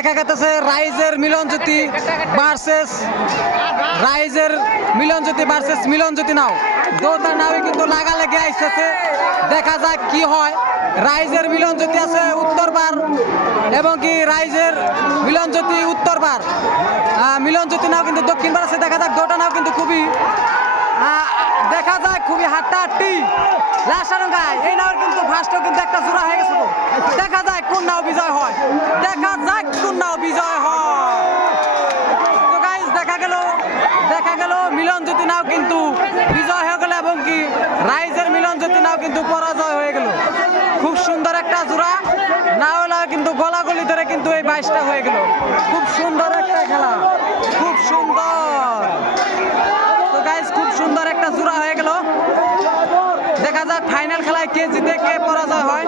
দেখা গেছে রাইজের মিলনজ্যোতি ভার্সেস মিলনজ্যোতি নাও। দুটা নাওই কিন্তু লাগালাগি আইসেছে, দেখা যাক কি হয়। রাইজের মিলনজ্যোতি আছে উত্তরবার এবং কি রাইজের মিলনজ্যোতি উত্তরবার, মিলনজ্যোতি নাও কিন্তু দক্ষিণবার আছে। দেখা যাক দুটা নাও কিন্তু খুবই দেখা যায় খুবই হাড্ডাহাড্ডি। লাসারঙ্গায় এই নাও কিন্তু ফার্স্টও কিন্তু একটা জোড়া হয়ে গেছে। দেখা যায় কোন নাও বিজয় হয়, দেখা যাক কোন নাও বিজয় হয়। তো গাইস দেখা গেল মিলনজ্যোতি নাও কিন্তু বিজয় হয়ে গেল এবং কি রাইজের মিলনজ্যোতি নাও কিন্তু পরাজয় হয়ে গেল। খুব সুন্দর একটা জোড়া, না হলে কিন্তু গলাগলি ধরে কিন্তু এই 22টা হয়ে গেল। খুব সুন্দর একটা খেলা, খুব সুন্দর। তো গাইস খুব সুন্দর একটা জোড়া হয়ে গেল। দেখা যাক ফাইনাল খেলায় কে জিতে কে পরাজয় হয়।